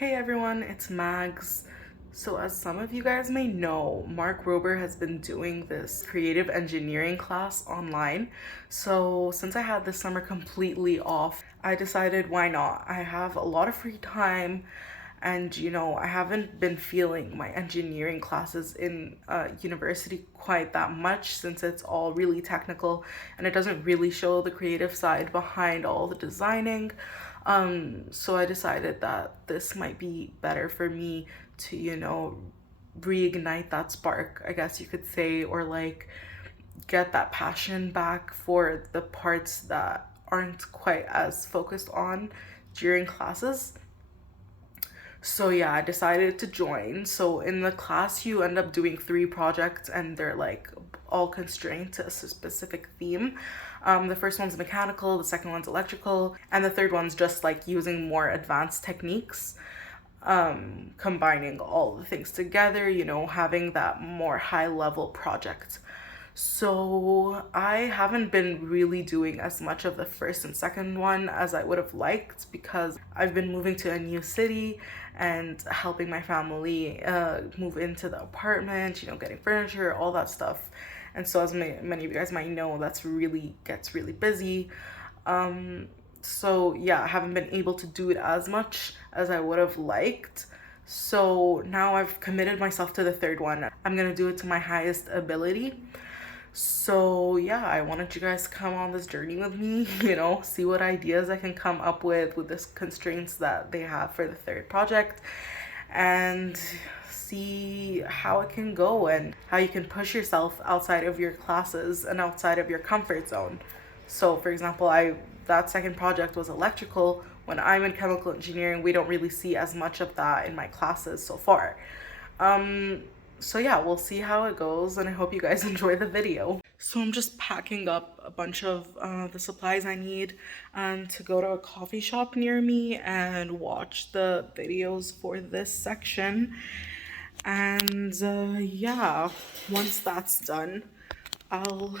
Hey everyone, it's Mags. So as some of you guys may know, Mark Rober has been doing this creative engineering class online. So since I had this summer completely off, I decided why not? I have a lot of free time and I haven't been feeling my engineering classes in university quite that much since it's all really technical and it doesn't really show the creative side behind all the designing. So I decided that this might be better for me to, reignite that spark, I guess you could say, or like get that passion back for the parts that aren't quite as focused on during classes. So yeah, I decided to join. So in the class, you end up doing 3 projects and they're like all constrained to a specific theme. The first one's mechanical, the second one's electrical, and the third one's just like using more advanced techniques, combining all the things together, having that more high level project. So I haven't been really doing as much of the first and second one as I would have liked because I've been moving to a new city and helping my family move into the apartment, getting furniture, all that stuff. And so as many of you guys might know, that's really gets really busy. So yeah, I haven't been able to do it as much as I would have liked. So now I've committed myself to the third one. I'm gonna do it to my highest ability. So yeah, I wanted you guys to come on this journey with me, see what ideas I can come up with this constraints that they have for the third project and see how it can go and how you can push yourself outside of your classes and outside of your comfort zone. So for example, that second project was electrical. When I'm in chemical engineering, we don't really see as much of that in my classes so far. So yeah, we'll see how it goes and I hope you guys enjoy the video. So I'm just packing up a bunch of the supplies I need to go to a coffee shop near me and watch the videos for this section. And yeah, once that's done, I'll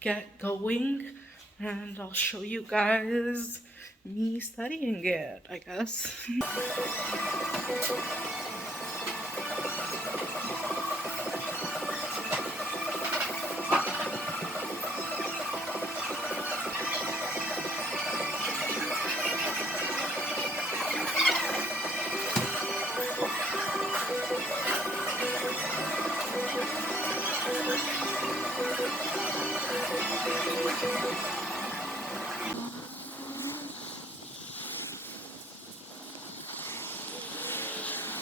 get going and I'll show you guys me studying it, I guess.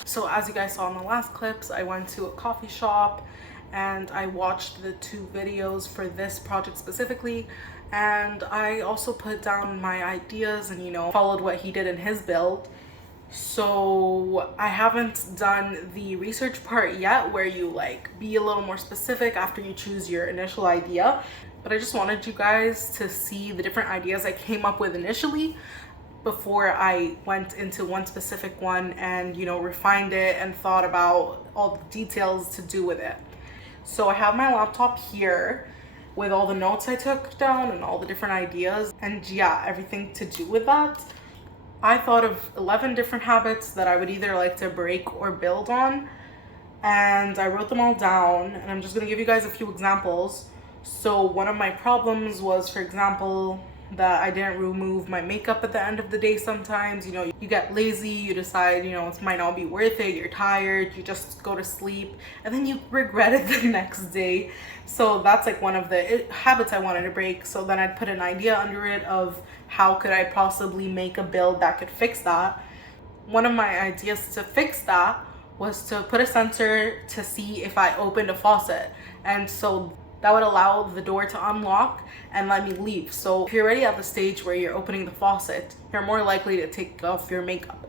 So as you guys saw in the last clips, I went to a coffee shop and I watched the 2 videos for this project specifically. And I also put down my ideas and, followed what he did in his build. So I haven't done the research part yet where you like be a little more specific after you choose your initial idea. But I just wanted you guys to see the different ideas I came up with initially before I went into one specific one and refined it and thought about all the details to do with it. So I have my laptop here with all the notes I took down and all the different ideas and yeah, everything to do with that. I thought of 11 different habits that I would either like to break or build on, and I wrote them all down and I'm just going to give you guys a few examples. So one of my problems was, for example, that I didn't remove my makeup at the end of the day sometimes. You get lazy, you decide, it might not be worth it, you're tired, you just go to sleep, and then you regret it the next day. So that's like one of the habits I wanted to break. So then I'd put an idea under it of how could I possibly make a build that could fix that. One of my ideas to fix that was to put a sensor to see if I opened a faucet. And so that would allow the door to unlock and let me leave. So if you're already at the stage where you're opening the faucet, you're more likely to take off your makeup.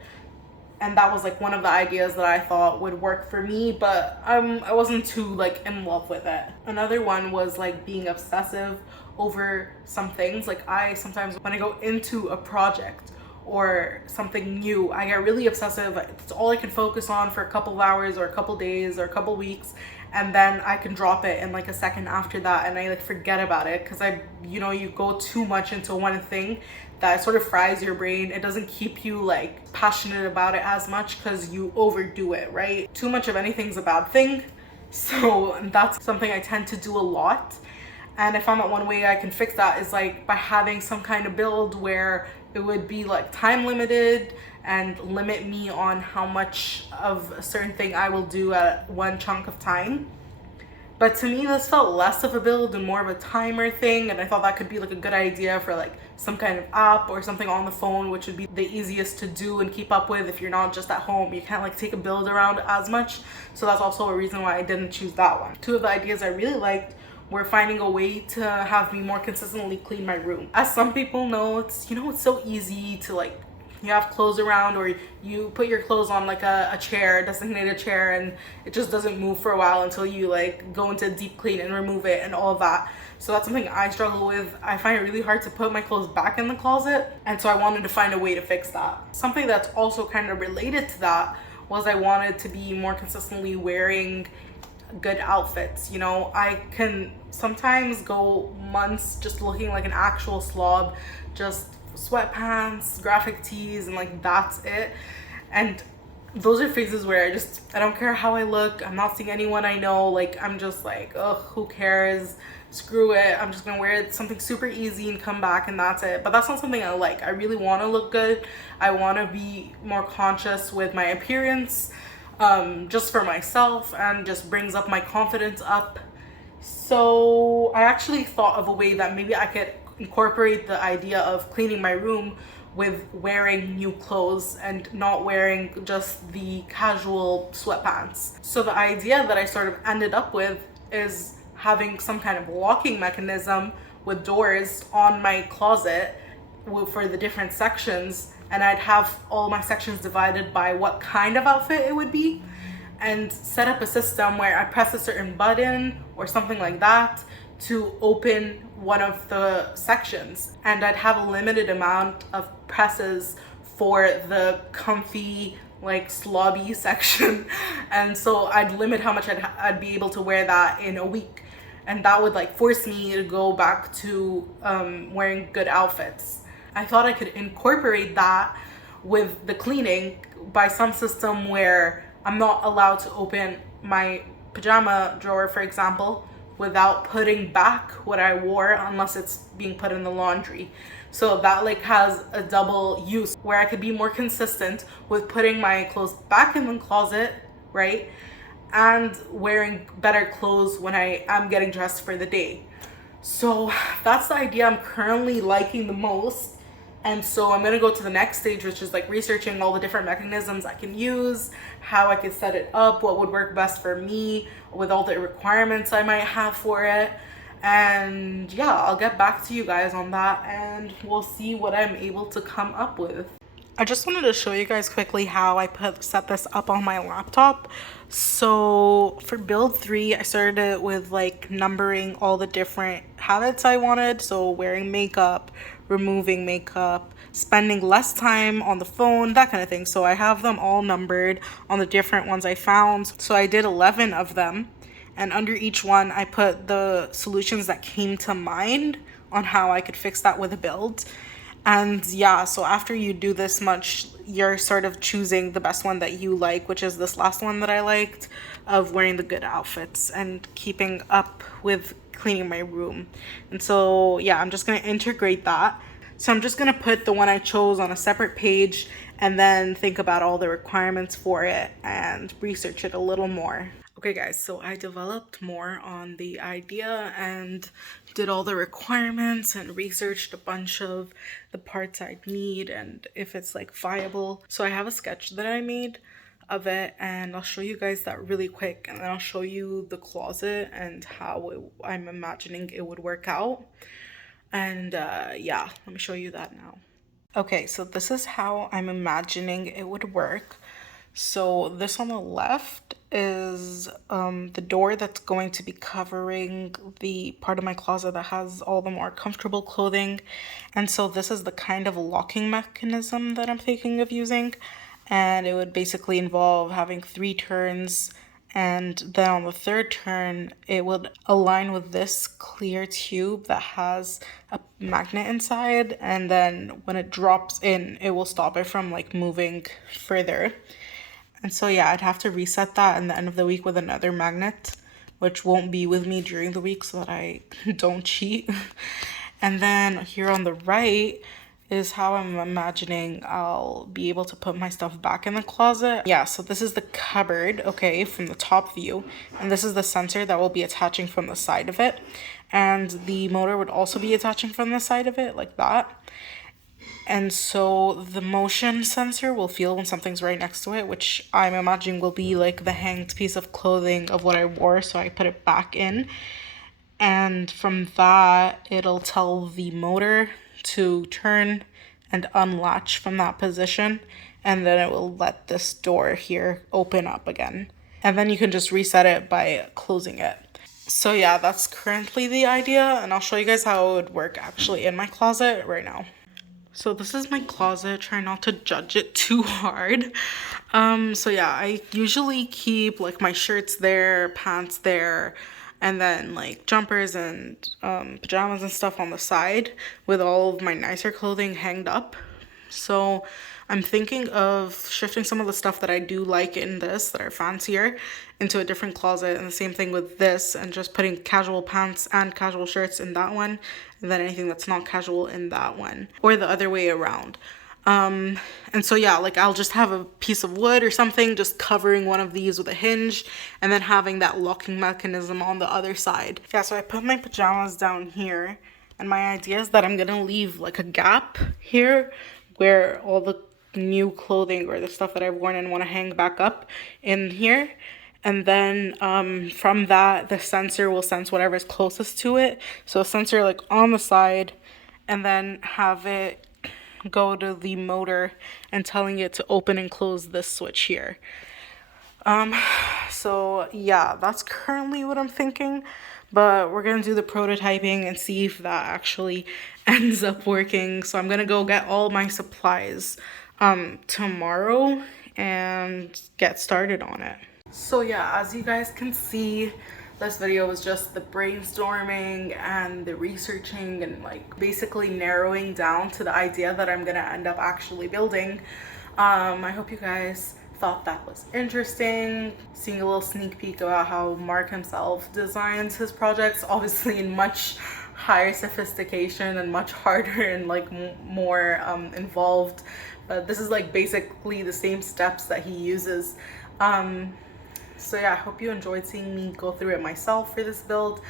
And that was like one of the ideas that I thought would work for me, but I wasn't too like in love with it. Another one was like being obsessive over some things. Like I sometimes when I go into a project or something new, I get really obsessive. It's all I can focus on for a couple of hours or a couple days or a couple weeks, and then I can drop it in like a second after that, and I like forget about it because you go too much into one thing that sort of fries your brain. It doesn't keep you like passionate about it as much because you overdo it, right? Too much of anything's a bad thing. So that's something I tend to do a lot. And I found that one way I can fix that is like by having some kind of build where it would be like time limited and limit me on how much of a certain thing I will do at one chunk of time. But to me, this felt less of a build and more of a timer thing, and I thought that could be like a good idea for like some kind of app or something on the phone, which would be the easiest to do and keep up with if you're not just at home. You can't like take a build around as much. So that's also a reason why I didn't choose that one. Two of the ideas I really liked were finding a way to have me more consistently clean my room. As some people know, it's so easy to like, you have clothes around, or you put your clothes on like a chair, designated chair, and it just doesn't move for a while until you like go into deep clean and remove it and all of that. So that's something I struggle with. I find it really hard to put my clothes back in the closet, and so I wanted to find a way to fix that. Something that's also kind of related to that was I wanted to be more consistently wearing good outfits. I can sometimes go months just looking like an actual slob, just sweatpants, graphic tees, and like that's it. And those are phases where I don't care how I look. I'm not seeing anyone I know. Like, I'm just like, ugh, who cares? Screw it. I'm just gonna wear something super easy and come back, and that's it. But that's not something I like. I really want to look good. I want to be more conscious with my appearance, just for myself, and just brings up my confidence up. So I actually thought of a way that maybe I could incorporate the idea of cleaning my room with wearing new clothes and not wearing just the casual sweatpants. So the idea that I sort of ended up with is having some kind of locking mechanism with doors on my closet for the different sections, and I'd have all my sections divided by what kind of outfit it would be, and set up a system where I press a certain button or something like that to open one of the sections, and I'd have a limited amount of presses for the comfy like slobby section, and so I'd limit how much I'd be able to wear that in a week, and that would like force me to go back to wearing good outfits. I thought I could incorporate that with the cleaning by some system where I'm not allowed to open my pajama drawer, for example, without putting back what I wore unless it's being put in the laundry. So that like has a double use where I could be more consistent with putting my clothes back in the closet, right? And wearing better clothes when I am getting dressed for the day. So that's the idea I'm currently liking the most. And so I'm gonna go to the next stage, which is like researching all the different mechanisms I can use, how I could set it up, what would work best for me with all the requirements I might have for it. And yeah, I'll get back to you guys on that, and we'll see what I'm able to come up with. I just wanted to show you guys quickly how I set this up on my laptop. So for build 3, I started it with like numbering all the different habits I wanted. So wearing makeup, removing makeup, spending less time on the phone, that kind of thing. So I have them all numbered on the different ones I found. So I did 11 of them, and under each one I put the solutions that came to mind on how I could fix that with a build. And yeah, so after you do this much, you're sort of choosing the best one that you like, which is this last one that I liked, of wearing the good outfits and keeping up with cleaning my room. And so yeah, I'm just gonna integrate that. So I'm just gonna put the one I chose on a separate page and then think about all the requirements for it and research it a little more. Okay guys, so I developed more on the idea and did all the requirements and researched a bunch of the parts I'd need and if it's like viable. So I have a sketch that I made of it, and I'll show you guys that really quick, and then I'll show you the closet and how I'm imagining it would work out. And yeah, let me show you that now. Okay, so this is how I'm imagining it would work. So this on the left is the door that's going to be covering the part of my closet that has all the more comfortable clothing. And so this is the kind of locking mechanism that I'm thinking of using. And it would basically involve having 3 turns, and then on the third turn it would align with this clear tube that has a magnet inside, and then when it drops in it will stop it from like moving further. And so yeah, I'd have to reset that in the end of the week with another magnet, which won't be with me during the week so that I don't cheat. And then here on the right is how I'm imagining I'll be able to put my stuff back in the closet. Yeah, so this is the cupboard, okay, from the top view. And this is the sensor that will be attaching from the side of it. And the motor would also be attaching from the side of it, like that. And so the motion sensor will feel when something's right next to it, which I'm imagining will be like the hanged piece of clothing of what I wore, so I put it back in. And from that, it'll tell the motor to turn and unlatch from that position, and then it will let this door here open up again. And then you can just reset it by closing it. So yeah, that's currently the idea, and I'll show you guys how it would work actually in my closet right now. So this is my closet. Try not to judge it too hard. So yeah, I usually keep like my shirts there, pants there, and then like jumpers and pajamas and stuff on the side with all of my nicer clothing hanged up. So I'm thinking of shifting some of the stuff that I do like in this, that are fancier, into a different closet, and the same thing with this, and just putting casual pants and casual shirts in that one, and then anything that's not casual in that one, or the other way around. And so yeah, like I'll just have a piece of wood or something just covering one of these with a hinge, and then having that locking mechanism on the other side. Yeah, so I put my pajamas down here, and my idea is that I'm gonna leave like a gap here where all the new clothing or the stuff that I've worn and want to hang back up in here. And then from that, the sensor will sense whatever's closest to it. So a sensor like on the side, and then have it go to the motor and telling it to open and close this switch here. So yeah, that's currently what I'm thinking, but we're gonna do the prototyping and see if that actually ends up working. So I'm gonna go get all my supplies tomorrow and get started on it. So yeah, as you guys can see, this video was just the brainstorming and the researching and like basically narrowing down to the idea that I'm gonna end up actually building. I hope you guys thought that was interesting, seeing a little sneak peek about how Mark himself designs his projects, obviously in much higher sophistication and much harder and like more involved, but this is like basically the same steps that he uses. So yeah, I hope you enjoyed seeing me go through it myself for this build,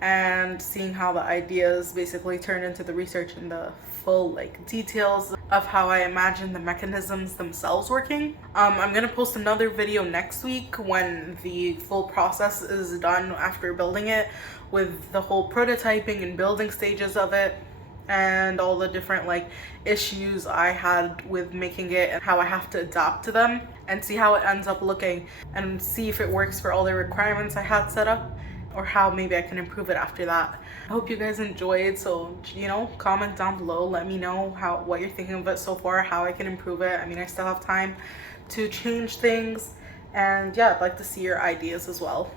and seeing how the ideas basically turn into the research and the full like details of how I imagine the mechanisms themselves working. I'm gonna post another video next week when the full process is done after building it, with the whole prototyping and building stages of it, and all the different like issues I had with making it and how I have to adapt to them, and see how it ends up looking, and see if it works for all the requirements I had set up, or how maybe I can improve it after that. I hope you guys enjoyed, so you know, comment down below, let me know what you're thinking of it so far, how I can improve it. I mean, I still have time to change things, and yeah, I'd like to see your ideas as well.